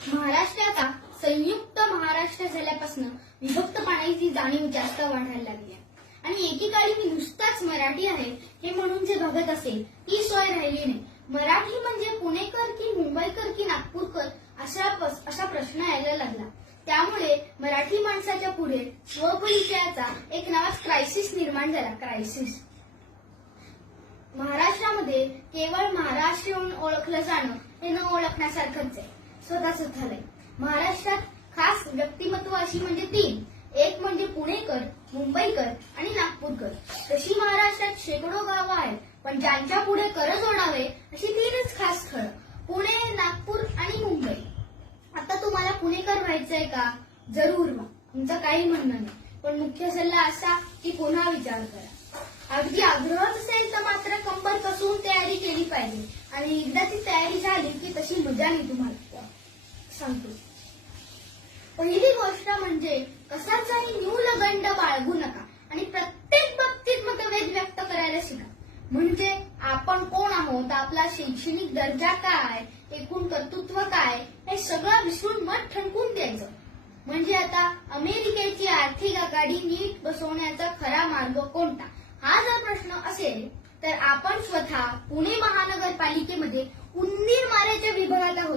महाराष्ट्राचा संयुक्त महाराष्ट्र झाल्यापासून विभक्तपणाची जाणीव जास्त वाढायला लागली आहे. आणि एकेकाळी मी नुसताच मराठी आहे हे म्हणून जे बघत असेल ती सोय राहिली नाही. मराठी म्हणजे पुणेकर की मुंबईकर की नागपूरकर अशा असा प्रश्न यायला लागला. त्यामुळे मराठी माणसाच्या पुढे स्वपरिचयाचा एक नावाच क्रायसिस निर्माण झाला क्रायसिस महाराष्ट्रामध्ये केवळ महाराष्ट्र म्हणून ओळखलं जाणं हे न ओळखण्यासारखंच आहे. स्वतः झालंय. महाराष्ट्रात खास व्यक्तिमत्व अशी म्हणजे तीन. एक म्हणजे पुणेकर मुंबईकर आणि नागपूरकर. तशी महाराष्ट्रात शेकडो गावं आहेत पण ज्यांच्या पुढे करच जोडावे अशी तीनच खास खळ. पुणे नागपूर आणि मुंबई. आता तुम्हाला पुणेकर व्हायचंय का? जरूर व्हा. तुमचं काही म्हणणं नाही. पण मुख्य सल्ला असा की पुन्हा विचार करा. अगदी आग्रहच असेल तर मात्र कंबर कसून तयारी केली पाहिजे. आणि एकदा ती तयारी झाली की तशी मजा नाही तुम्हाला. सांगतो. पहिली गोष्ट म्हणजे कशाचाही न्यूलगंड बाळगू नका आणि प्रत्येक बाबतीत मतभेद व्यक्त करायला शिका. म्हणजे आपण कोण आहोत? आपला शैक्षणिक दर्जा काय? एकूण कर्तृत्व काय? हे सगळं विसरून मत ठणकून द्यायचं म्हणजे आता अमेरिकेची आर्थिक आघाडी नीट बसवण्याचा खरा मार्ग कोणता? हा जर प्रश्न असेल तर आपण स्वतः पुणे महानगरपालिकेमध्ये उंदीर माऱ्याच्या विभागात आहोत.